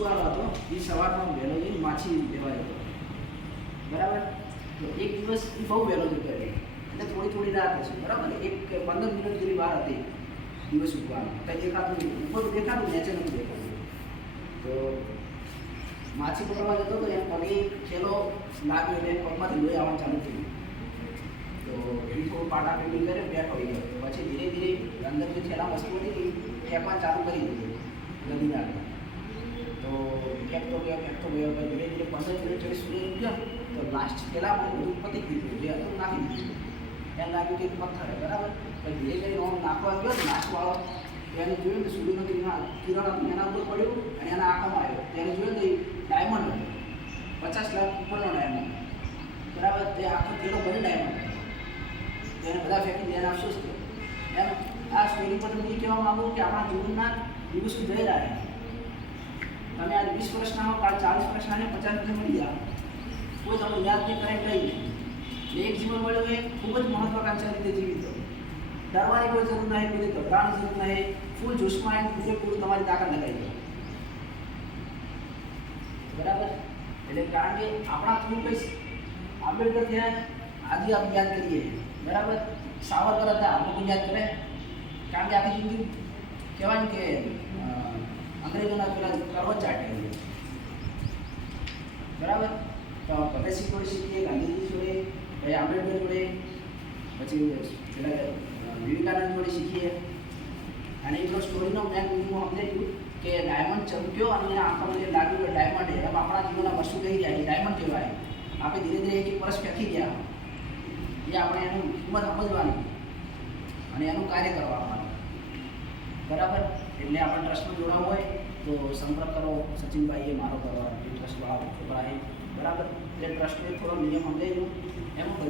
વસુવાળો હતો. એ સવારમાં વહેલો જઈને માછી લેવા જતો બરાબર? તો એક દિવસ એ બહુ વહેલો જતો એટલે થોડી થોડી રાત હશે. બરાબર? એક પંદર મિનિટ જેવી વાર હતી. દિવસ ઉગવાનું. કંઈ દેખાતું ઉપર દેખાતું, નીચે નથી દેખાતું. તો માછી પકડવા જતો તો એમ પગે ખેલો લાગ્યો એટલે પગમાંથી લોહી આવવાનું ચાલુ થયું તો એ થોડું પાટા પેટી કરે પેટ પડી ગયો. પછી ધીરે ધીરે અંદર જે છેલ્લા વસ્તુ હતી એ ફેંકવા ચાલુ કરી દીધી. આગળ તો ફેંકતો ગયા ફેંકતો ગયો પછી ધીરે ધીરે પંદર મિનિટ જેવી સૂર્ય ઉગ્યો તો લાસ્ટ પહેલાં પણ બધું પતી ગયું જે હતું નાખી દીધું એમ લાગ્યું કે પથ્થર બરાબર? પછી ધીરે ધીરે ઓમ નાખવા ગયો નાખવાળો એને જોયું કે સૂર્યનો કિરણ કિરણ હતું એના ઉપર પડ્યું અને એના આંખમાં આવ્યો. તેને જોયું તો એ ડાયમંડ હતો. પચાસ લાખ ઉપરનો ડાયમંડ બરાબર? તે આખો તેનો બને ડાયમંડ તેને બધા ફેંકી ધ્યાન આપશો એમ આ સ્ટોરી પર હું એ કહેવા માગું કે આપણા જીવનના દિવસો જઈ રહ્યા તમે આજે વીસ વર્ષના હો કાલ ચાલીસ વર્ષના ને પચાસ વર્ષે મળી જાઓ કોઈ તમને યાદ નહીં કરે નહીં એક જીવન મળ્યો એ ખૂબ જ મહત્વાકાંક્ષા રીતે જીવી દો ડરવાની કોઈ જરૂર નહીં, કોઈ ગભરાવાની જરૂર નહીં. ફૂલ જોશમાં પૂરે પૂરું તમારી તાકાત લગાવી દો. બરાબર? એટલે કારણ કે આપણા થ્રુ કઈ આંબેડકર ત્યાં આજે આપણે યાદ કરીએ. બરાબર? સાવરકર હતા કોઈ યાદ કરે? કારણ કે આખી જિંદગી કહેવાય કે અંગ્રેજોના પેલા કરવો ચાટે બરાબર? તો ભગતસિંહ જોડે શીખીએ, ગાંધીજી જોડે, પછી આંબેડકર જોડે, પછી વિવેકાનંદ જોડે શીખીએ. અને એક સ્ટોરીનો મેં હું સમજાવ્યું કે ડાયમંડ ચમક્યો અને આંખોમાં લાગ્યું કે ડાયમંડ એમ આપણા જીવનમાં વસ્તુ થઈ એ ડાયમંડ કહેવાય. આપણે ધીરે ધીરે એક વર્ષ ફેંકી ગયા. એ આપણે એનું કિંમત સમજવાની. અને એનું કાર્ય કરવાનું બરાબર? એટલે આપણે ટ્રસ્ટમાં જોડાવું હોય. તો સંપર્ક કરો સચિનભાઈએ મારો કરવા એ ટ્રસ્ટવાળા છોકરા છે બરાબર. એટલે ટ્રસ્ટને થોડો નિયમ સમજાવી એમાં જે